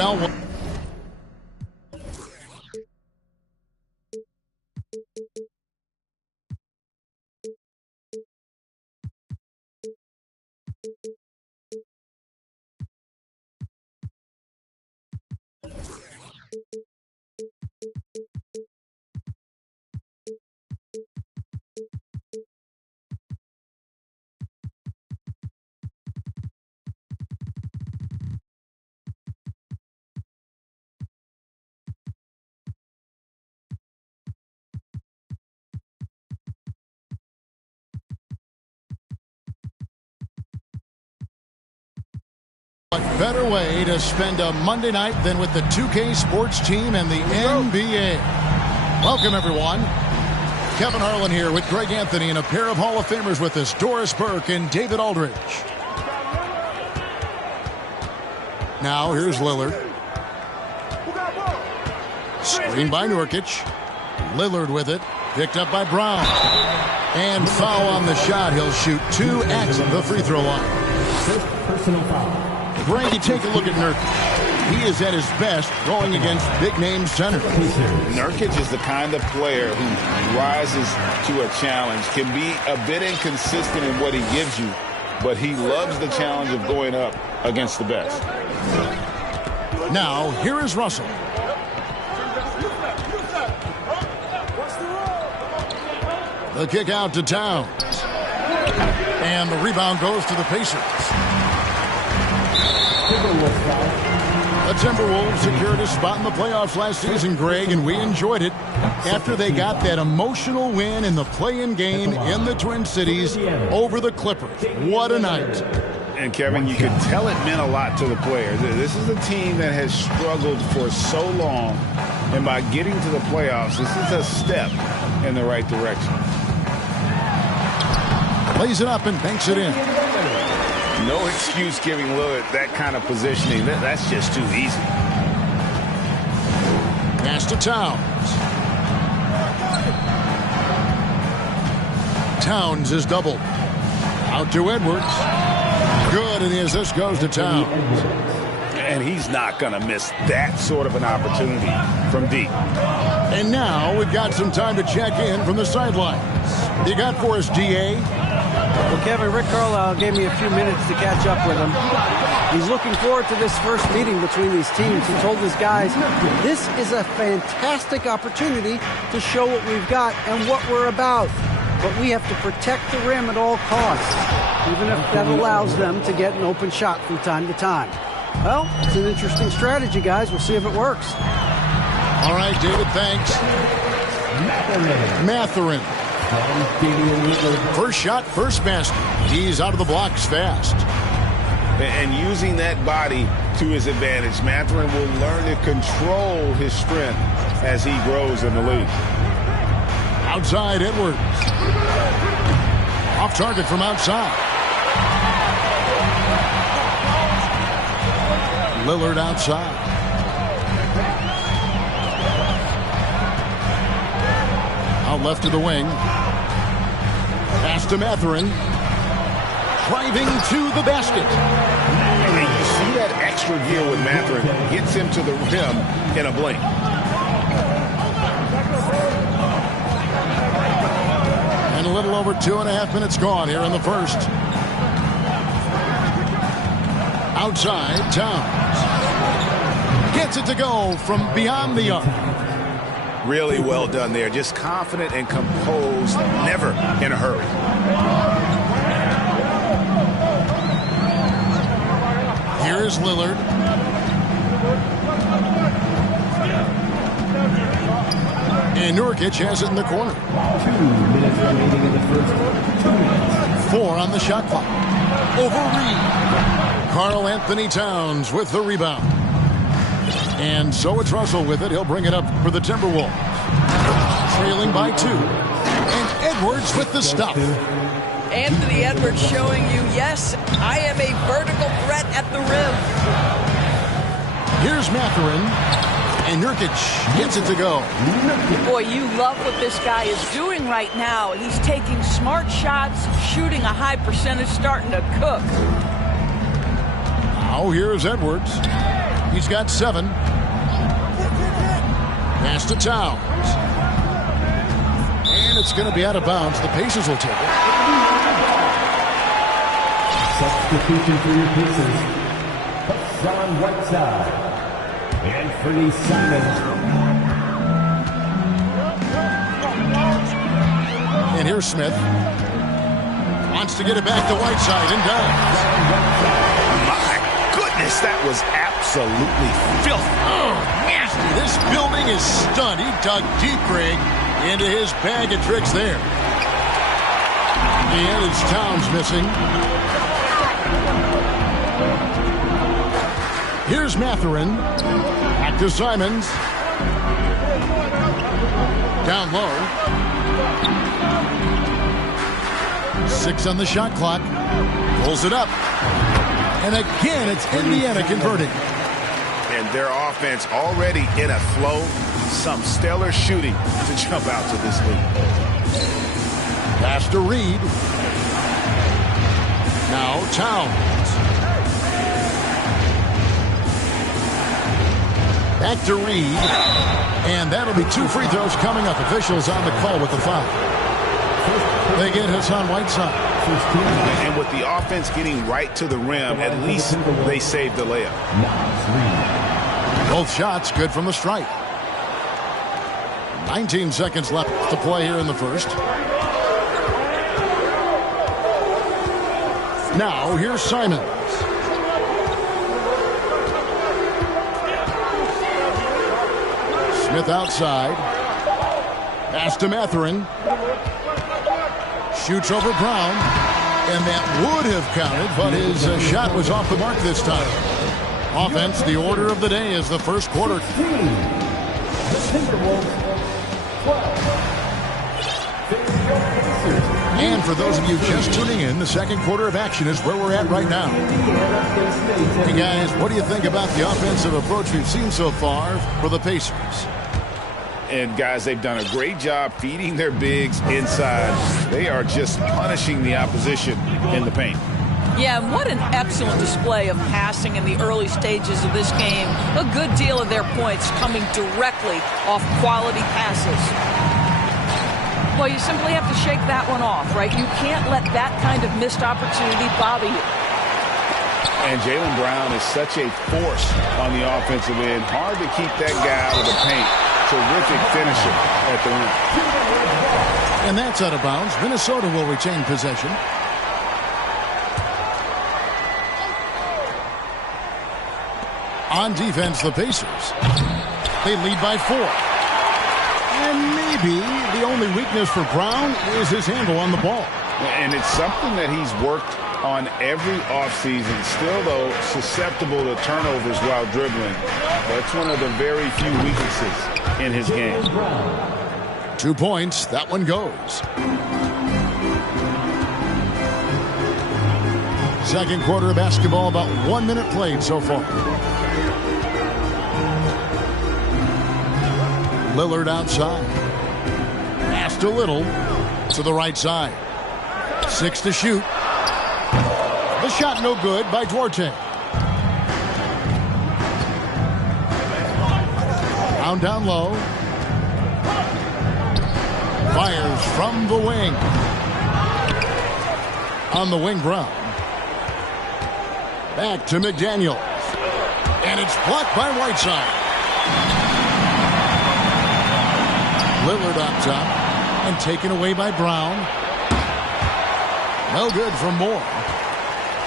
Well, what better way to spend a Monday night than with the 2K Sports team and the NBA. Welcome, everyone. Kevin Harlan here with Greg Anthony and a pair of Hall of Famers with us, Doris Burke and David Aldridge. Now, here's Lillard. Screen by Nurkic. Lillard with it. Picked up by Brown. And foul on the shot. He'll shoot 2 at the free throw line. First personal foul. Frankie, take a look at Nurkic. He is at his best going against big-name centers. Nurkic is the kind of player who rises to a challenge, can be a bit inconsistent in what he gives you, but he loves the challenge of going up against the best. Now, here is Russell. The kick out to Towns. And the rebound goes to the Pacers. The Timberwolves secured a spot in the playoffs last season, Greg, and we enjoyed it after they got that emotional win in the play-in game in the Twin Cities over the Clippers. What a night. And, Kevin, you could tell it meant a lot to the players. This is a team that has struggled for so long, and by getting to the playoffs, this is a step in the right direction. Plays it up and banks it in. No excuse giving Lillard that kind of positioning. That's just too easy. Pass to Towns. Towns is doubled. Out to Edwards. Good, and the assist goes to Towns. And he's not going to miss that sort of an opportunity from deep. And now we've got some time to check in from the sidelines. You got for us, DA? Well, Kevin, Rick Carlisle gave me a few minutes to catch up with him. He's looking forward to this first meeting between these teams. He told his guys, this is a fantastic opportunity to show what we've got and what we're about. But we have to protect the rim at all costs, even if that allows them to get an open shot from time to time. Well, it's an interesting strategy, guys. We'll see if it works. All right, David, thanks. Mathurin. First shot, first basket. He's out of the blocks fast. And using that body to his advantage, Mathurin will learn to control his strength as he grows in the league. Outside, Edwards. Off target from outside. Lillard outside. Out left to the wing. Pass to Mathurin. Driving to the basket. And you see that extra gear with Mathurin. Gets him to the rim in a blink. And a little over 2.5 minutes gone here in the first. Outside, Towns. Gets it to go from beyond the arc. Really well done there. Just confident and composed, never in a hurry. Here is Lillard. And Nurkic has it in the corner. 2 minutes remaining in the first. 2 minutes. 4 on the shot clock. Over Reed. Karl Anthony Towns with the rebound. And so it's Russell with it. He'll bring it up for the Timberwolves. Trailing by 2. And Edwards with the stop. Anthony Edwards showing you, yes, I am a vertical threat at the rim. Here's Mathurin. And Nurkic gets it to go. Boy, you love what this guy is doing right now. He's taking smart shots, shooting a high percentage, starting to cook. Now here's Edwards. He's got 7. Pass to Towns. And it's going to be out of bounds. The Pacers will take it. Substitution for your Pacers. Hassan Whiteside. Anthony Simons. And here's Smith. Wants to get it back to Whiteside and does. My goodness, that was absolutely filthy. Oh, nasty. This building is stunned. He dug deep, Greg, into his bag of tricks there. And it's Towns missing. Here's Mathurin. Back to Simons. Down low. 6 on the shot clock. Pulls it up. And again, it's Indiana converting. And their offense already in a flow. Some stellar shooting to jump out to this lead. Pass to Reed. Now Towns. Back to Reed. And that'll be 2 free throws coming up. Officials on the call with the foul. They get Hassan Whiteside. And with the offense getting right to the rim, at least they saved the layup. Both shots good from the stripe. 19 seconds left to play here in the first. Now here's Simons. Smith outside. Pass to Mathurin. Shoots over Brown. And that would have counted, but his shot was off the mark this time. Offense, the order of the day is the first quarter. The Timberwolves 12. And for those of you just tuning in, the second quarter of action is where we're at right now. Hey guys, what do you think about the offensive approach we've seen so far for the Pacers? And guys, they've done a great job feeding their bigs inside. They are just punishing the opposition in the paint. Yeah, what an excellent display of passing in the early stages of this game. A good deal of their points coming directly off quality passes. Well, you simply have to shake that one off, right? You can't let that kind of missed opportunity bother you. And Jaylen Brown is such a force on the offensive end. Hard to keep that guy out of the paint. Terrific finisher at the rim. And that's out of bounds. Minnesota will retain possession. On defense, the Pacers. They lead by 4. And maybe the only weakness for Brown is his handle on the ball. And it's something that he's worked on every offseason. Still, though, susceptible to turnovers while dribbling. That's one of the very few weaknesses in his game. 2 points. That one goes. Second quarter of basketball, about 1 minute played so far. Lillard outside. Pass to Little to the right side. 6 to shoot. The shot no good by Duarte. Brown down low. Fires from the wing. On the wing, Brown. Back to McDaniels. And it's blocked by Whiteside. Lillard up top. And taken away by Brown. No good for Moore.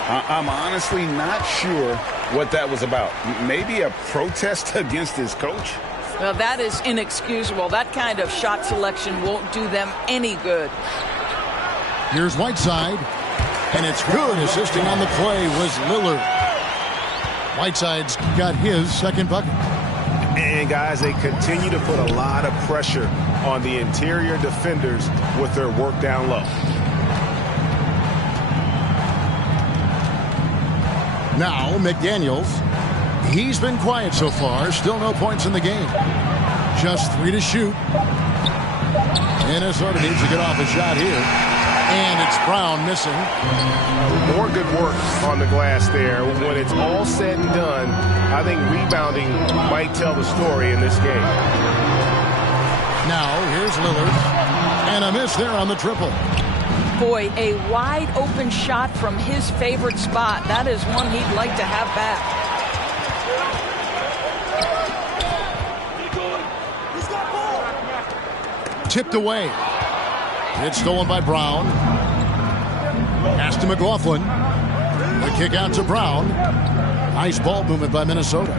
I'm honestly not sure what that was about. Maybe a protest against his coach? Well, that is inexcusable. That kind of shot selection won't do them any good. Here's Whiteside. And it's good. Assisting on the play was Lillard. Whiteside's got his second bucket. And, guys, they continue to put a lot of pressure on the interior defenders with their work down low. Now, McDaniels. He's been quiet so far. Still no points in the game. Just 3 to shoot. Minnesota needs to get off a shot here. And it's Brown missing. More good work on the glass there. When it's all said and done, I think rebounding might tell the story in this game. Now, here's Lillard. And a miss there on the triple. Boy, a wide open shot from his favorite spot. That is one he'd like to have back. Tipped away. It's stolen by Brown. Pass to McLaughlin. The kick out to Brown. Nice ball movement by Minnesota.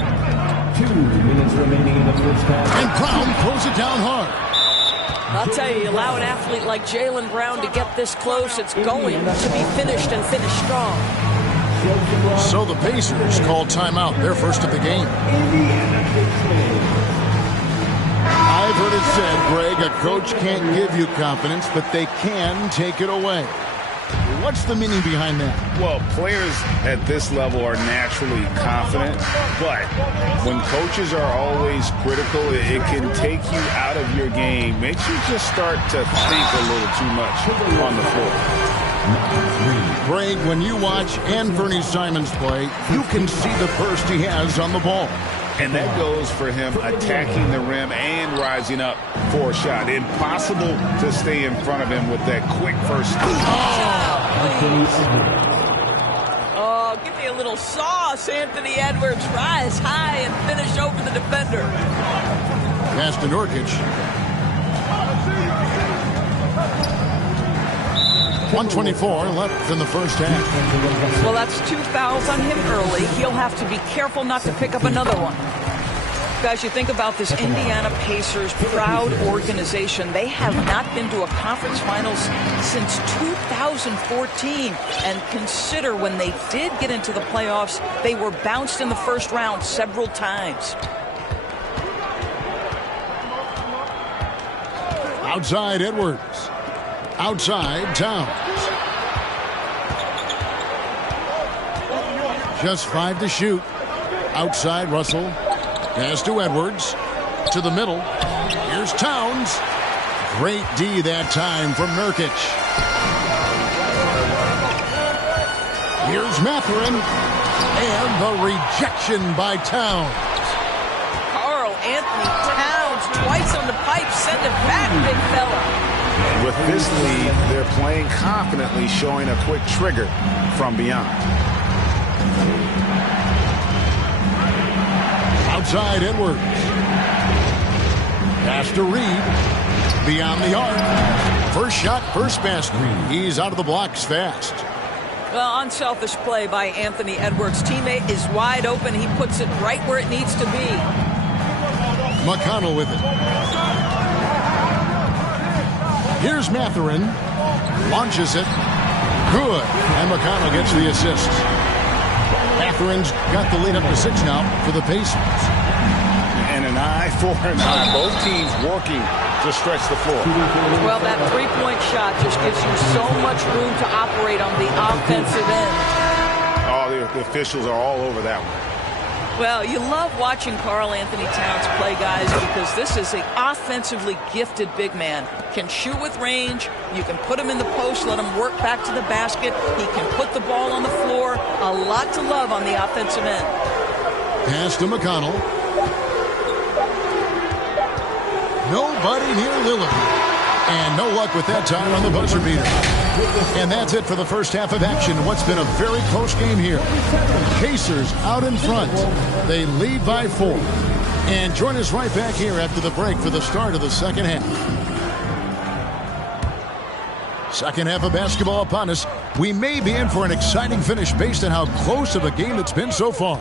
2 minutes remaining in the first half. And Brown throws it down hard. I'll tell you, allow an athlete like Jaylen Brown to get this close, it's going to be finished and finished strong. So the Pacers call timeout, their first of the game. I've heard it said, Greg, a coach can't give you confidence, but they can take it away. What's the meaning behind that? Well, players at this level are naturally confident, but when coaches are always critical, it can take you out of your game. Makes you just start to think a little too much on the floor. Greg, when you watch Anthony Simons play, you can see the burst he has on the ball. And that goes for him attacking the rim and rising up for a shot. Impossible to stay in front of him with that quick first step. Oh, give me a little sauce, Anthony Edwards. Rise high and finish over the defender. Pass to Nurkic. 1:24 left in the first half. Well, that's 2 fouls on him early. He'll have to be careful not to pick up another one. Guys, you think about this Indiana Pacers proud organization. They have not been to a conference finals since 2014. And consider when they did get into the playoffs, they were bounced in the first round several times. Outside Edwards. Outside Towns. Just 5 to shoot. Outside Russell. Pass to Edwards. To the middle. Here's Towns. Great D that time from Nurkic. Here's Mathurin. And the rejection by Towns. Karl Anthony Towns twice on the pipe. Send it back, big fella. With this lead, they're playing confidently, showing a quick trigger from beyond. Outside Edwards. Pass to Reed. Beyond the arc. First shot, first basket. He's out of the blocks fast. Well, unselfish play by Anthony Edwards. Teammate is wide open. He puts it right where it needs to be. McConnell with it. Here's Mathurin. Launches it. Good. And McConnell gets the assist. Mathurin's got the lead up to 6 now for the Pacers. And an eye for an eye. Both teams working to stretch the floor. Well, that three-point shot just gives you so much room to operate on the offensive end. Oh, the officials are all over that one. Well, you love watching Karl Anthony Towns play, guys, because this is an offensively gifted big man. Can shoot with range. You can put him in the post, let him work back to the basket. He can put the ball on the floor. A lot to love on the offensive end. Pass to McConnell. Nobody near Lillard. And no luck with that time on the buzzer beater. And that's it for the first half of action. What's been a very close game here. Pacers out in front. They lead by 4. And join us right back here after the break for the start of the second half. Second half of basketball upon us. We may be in for an exciting finish based on how close of a game it's been so far.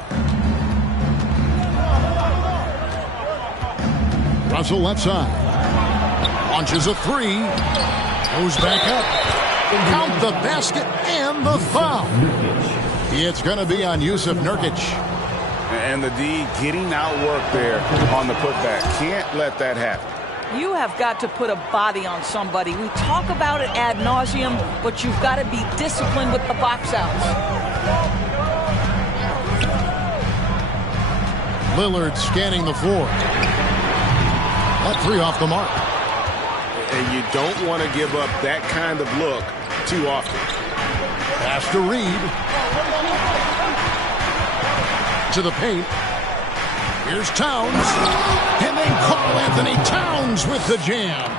Russell left side. Launches a 3. Goes back up. Count the basket and the foul. It's going to be on Jusuf Nurkic. And the D getting outworked there on the putback. Can't let that happen. You have got to put a body on somebody. We talk about it ad nauseum, but you've got to be disciplined with the box outs. Lillard scanning the floor. That 3 off the mark. And you don't want to give up that kind of look too often. Pass to Reed. To the paint. Here's Towns. And then Karl-Anthony Towns with the jam.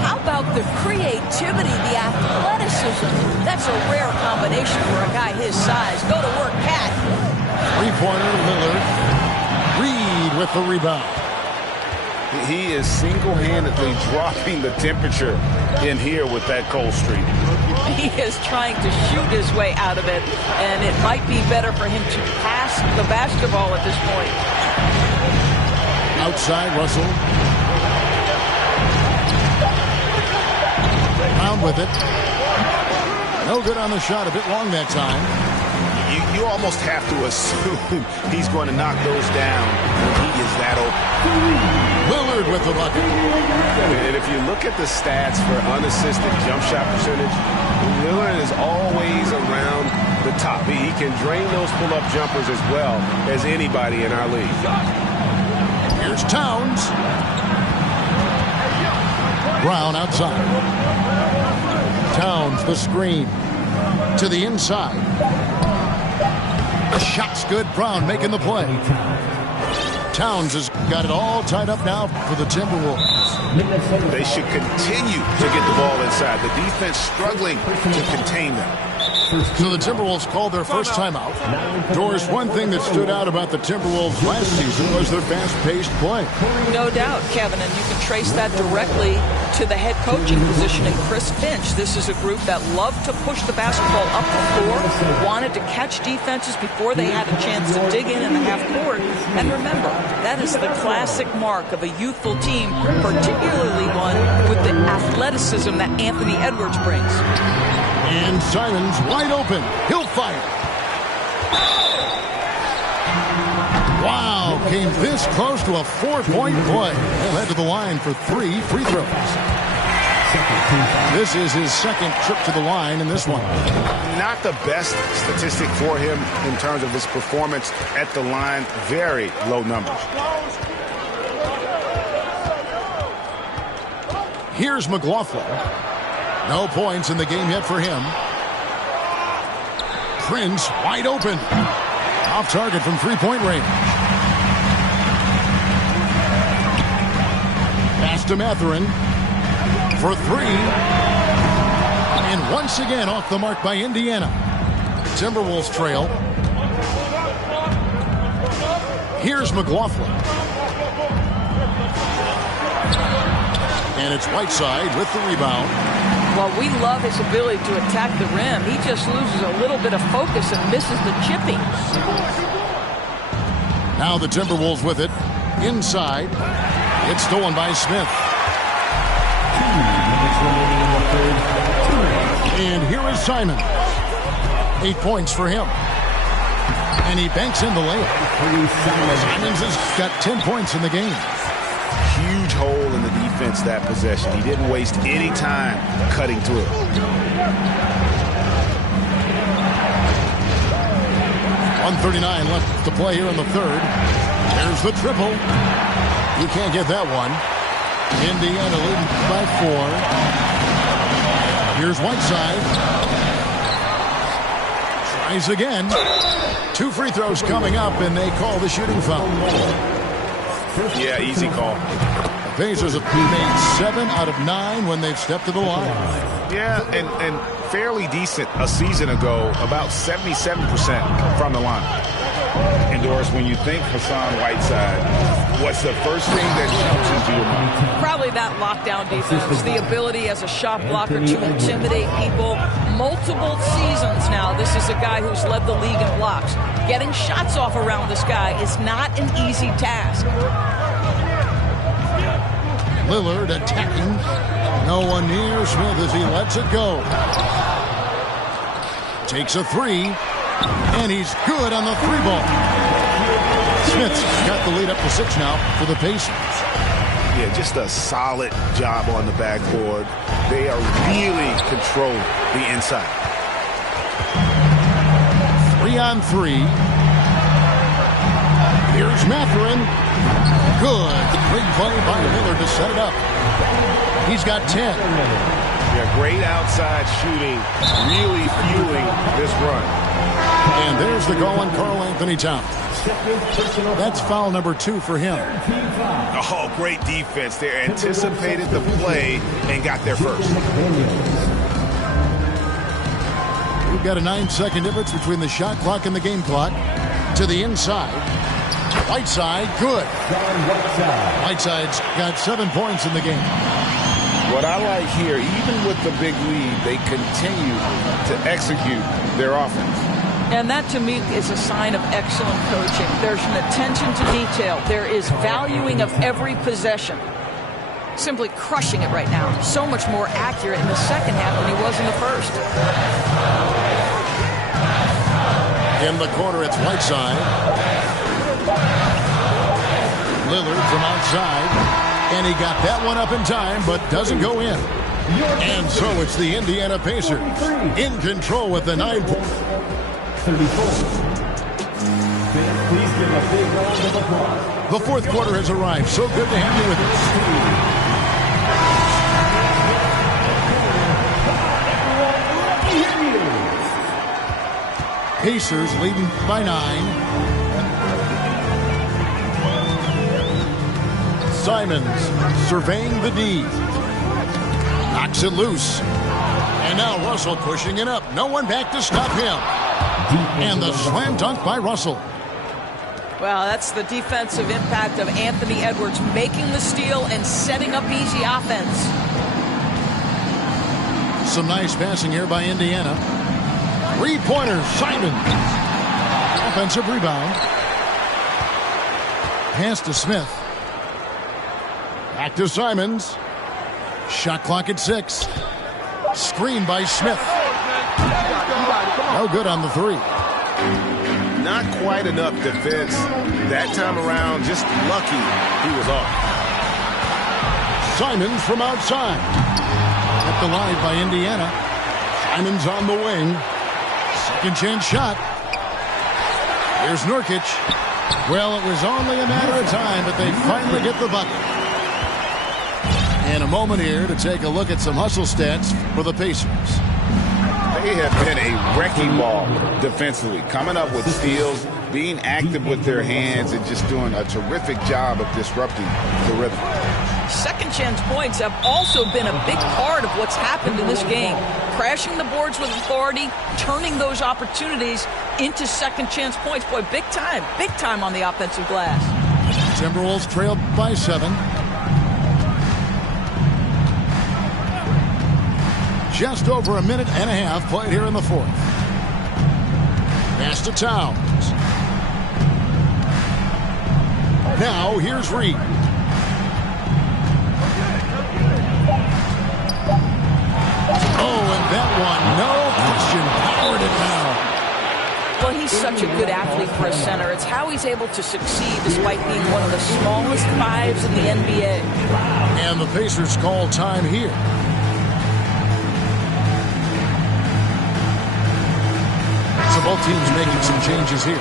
How about the creativity, the athleticism? That's a rare combination for a guy his size. Go to work, Cat. Three-pointer, Lillard. Reed with the rebound. He is single-handedly dropping the temperature in here with that cold streak. He is trying to shoot his way out of it, and it might be better for him to pass the basketball at this point. Outside, Russell. Brown with it. No good on the shot. A bit long that time. You almost have to assume he's going to knock those down when he is that open. Lillard with the bucket. And if you look at the stats for unassisted jump shot percentage, Lillard is always around the top. He can drain those pull-up jumpers as well as anybody in our league. Here's Towns. Brown outside. Towns the screen. To the inside. The shot's good. Brown making the play. Towns has got it all tied up now for the Timberwolves. They should continue to get the ball inside. The defense struggling to contain them. So the Timberwolves called their first timeout. Doris, one thing that stood out about the Timberwolves last season was their fast-paced play. No doubt, Kevin, and you can trace that directly to the head coaching position in Chris Finch. This is a group that loved to push the basketball up the floor, wanted to catch defenses before they had a chance to dig in the half court. And remember, that is the classic mark of a youthful team, particularly one with the athleticism that Anthony Edwards brings. And Simons wide open. He'll fire. Wow, came this close to a 4-point play. He'll head to the line for 3 free throws. This is his second trip to the line in this one. Not the best statistic for him in terms of his performance at the line. Very low numbers. Here's McLaughlin. No points in the game yet for him. Prince wide open. Off target from three-point range. Pass to Mathurin for 3. And once again off the mark by Indiana. Timberwolves trail. Here's McLaughlin. And it's Whiteside with the rebound. Well, we love his ability to attack the rim. He just loses a little bit of focus and misses the chipping. Now the Timberwolves with it. Inside. It's stolen by Smith. 2 minutes remaining in the third. 2 minutes. And here is Simon. 8 points for him. And he banks in the layup. Simons has got 10 points in the game. Huge hole in the defense that possession. He didn't waste any time cutting through it. .139 left to play here in the third. There's the triple. He can't get that one. Indiana leading by 4. Here's Whiteside. Tries again. 2 free throws coming up, and they call the shooting foul. Yeah, easy call. The Pacers have made 7 out of 9 when they've stepped to the line. Yeah, and fairly decent a season ago, about 77% from the line. And Doris, when you think Hassan Whiteside, what's the first thing that jumps into your mind? Probably that lockdown defense, the ability as a shot blocker to intimidate people. Multiple seasons now, this is a guy who's led the league in blocks. Getting shots off around this guy is not an easy task. Lillard attacking. No one near Smith as he lets it go. Takes a 3. And he's good on the 3-ball. Smith's got the lead up to 6 now for the Pacers. Yeah, just a solid job on the backboard. They are really controlling the inside. 3-on-3. Here's Mathurin. Good. Big play by Lillard to set it up. He's got 10. Yeah, great outside shooting, really fueling this run. And there's the call on Karl Anthony Towns. That's foul number 2 for him. Oh, great defense. They anticipated the play and got there first. We've got a 9-second difference between the shot clock and the game clock. To the inside. Whiteside, good. Whiteside's got 7 points in the game. What I like here, even with the big lead, they continue to execute their offense. And that, to me, is a sign of excellent coaching. There's an attention to detail. There is valuing of every possession. Simply crushing it right now. So much more accurate in the second half than he was in the first. In the corner, it's Whiteside. Lillard from outside. And he got that one up in time, but doesn't go in. And so it's the Indiana Pacers in control with the 9 points. 34. Please give a big round of applause. The fourth quarter has arrived. So good to have you with us. Pacers leading by 9. Simons surveying the D. Knocks it loose. And now Russell pushing it up. No one back to stop him. And the slam dunk by Russell. Well, that's the defensive impact of Anthony Edwards making the steal and setting up easy offense. Some nice passing here by Indiana. Three-pointer, Simons. Offensive rebound. Pass to Smith. Back to Simons. Shot clock at 6. Screen by Smith. No good on the 3. Not quite enough defense that time around. Just lucky he was off. Simons from outside. Kept alive by Indiana. Simons on the wing. Second chance shot. Here's Nurkic. Well, it was only a matter of time, but they finally get the bucket. And a moment here to take a look at some hustle stats for the Pacers. They have been a wrecking ball defensively, coming up with steals, being active with their hands, and just doing a terrific job of disrupting the rhythm. Second chance points have also been a big part of what's happened in this game. Crashing the boards with authority, turning those opportunities into second chance points. Boy, big time on the offensive glass. Timberwolves trailed by 7. Just over a minute and a half played here in the fourth. Pass to Towns. Now here's Reed. Oh, and that one, no question, powered it down. Well, he's such a good athlete for a center. It's how he's able to succeed despite being one of the smallest 5s in the NBA. And the Pacers call time here. So both teams making some changes here.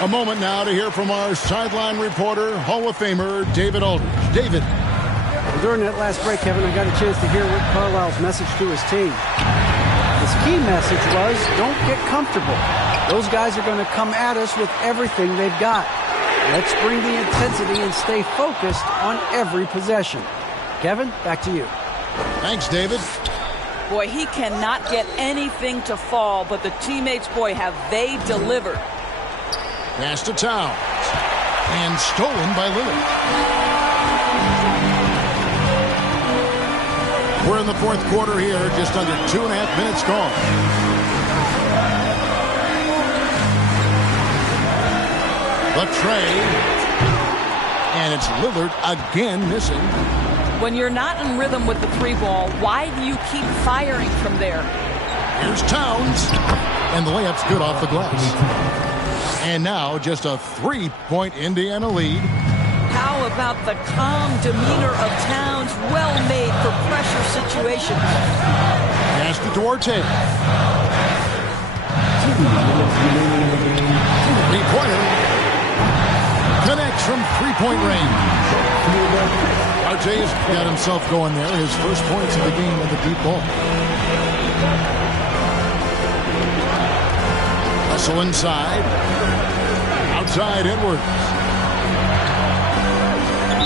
A moment now to hear from our sideline reporter, Hall of Famer David Aldridge. David. Well, during that last break, Kevin, I got a chance to hear Rick Carlisle's message to his team. His key message was, don't get comfortable. Those guys are going to come at us with everything they've got. Let's bring the intensity and stay focused on every possession. Kevin, back to you. Thanks, David. Boy, he cannot get anything to fall, but the teammates, boy, have they delivered. Pass to Towns. And stolen by Lillard. We're in the fourth quarter here, just under 2.5 minutes gone. The trade. And it's Lillard again missing. When you're not in rhythm with the 3-ball, why do you keep firing from there? Here's Towns. And the layup's good off the glass. And now just a 3-point Indiana lead. How about the calm demeanor of Towns? Well made for pressure situations. Pass to Duarte. 3-pointer. Connects from 3-point range. Arte's got himself going there. His first points of the game on the deep ball. Hustle inside. Outside Edwards.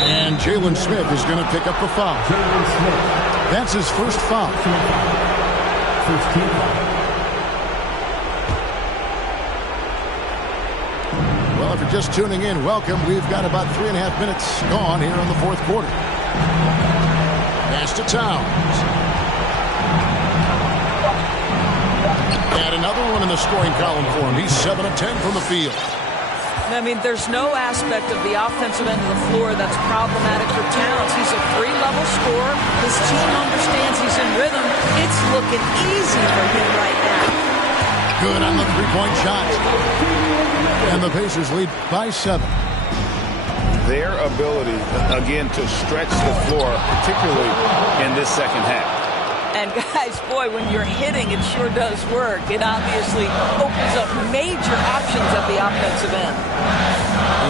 And Jalen Smith is going to pick up the foul. That's his first foul. First team foul. Well, if you're just tuning in, welcome. We've got about 3.5 minutes gone here in the fourth quarter. Pass to Towns. And another one in the scoring column for him. He's 7 of 10 from the field. I mean, there's no aspect of the offensive end of the floor that's problematic for Towns. He's a three-level scorer. His team understands he's in rhythm. It's looking easy for him right now. Good on the three-point shot. And the Pacers lead by 7. Their ability, again, to stretch the floor, particularly in this second half. And guys, boy, when you're hitting, it sure does work. It obviously opens up major options at the offensive end.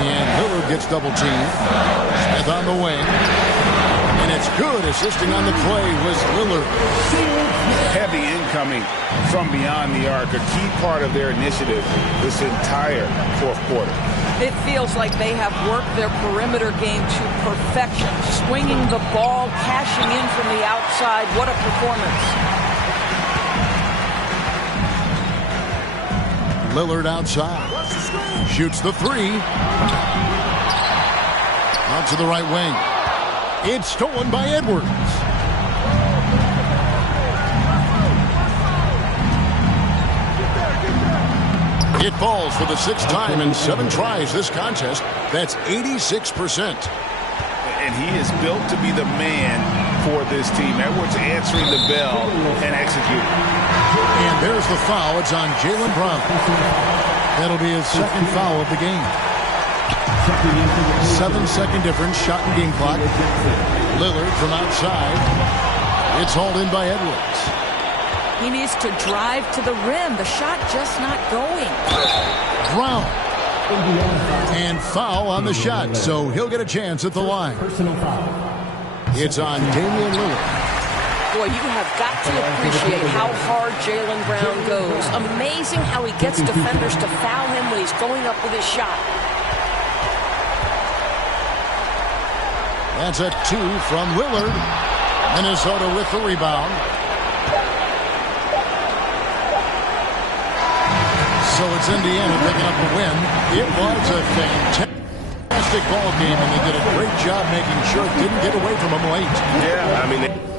And Lillard gets double-teamed. Smith on the wing. And it's good. Assisting on the play was Lillard. Heavy incoming from beyond the arc, a key part of their initiative this entire fourth quarter. It feels like they have worked their perimeter game to perfection. Swinging the ball, cashing in from the outside. What a performance. Lillard outside. Shoots the three. Out to the right wing. It's stolen by Edwards. It falls for the 6th time in 7 tries this contest. That's 86%. And he is built to be the man for this team. Edwards answering the bell and executing. And there's the foul. It's on Jaylen Brown. That'll be his second foul of the game. 7-second difference, shot and game clock. Lillard from outside. It's hauled in by Edwards. He needs to drive to the rim. The shot just not going. Brown. And foul on the shot, so he'll get a chance at the line. Personal foul. It's on Damian Lillard. Boy, you have got to appreciate how hard Jaylen Brown goes. Amazing how he gets defenders to foul him when he's going up with his shot. That's a 2 from Lillard. Minnesota with the rebound. So it's Indiana picking up the win. It was a fantastic ball game, and they did a great job making sure it didn't get away from them late. Yeah, I mean...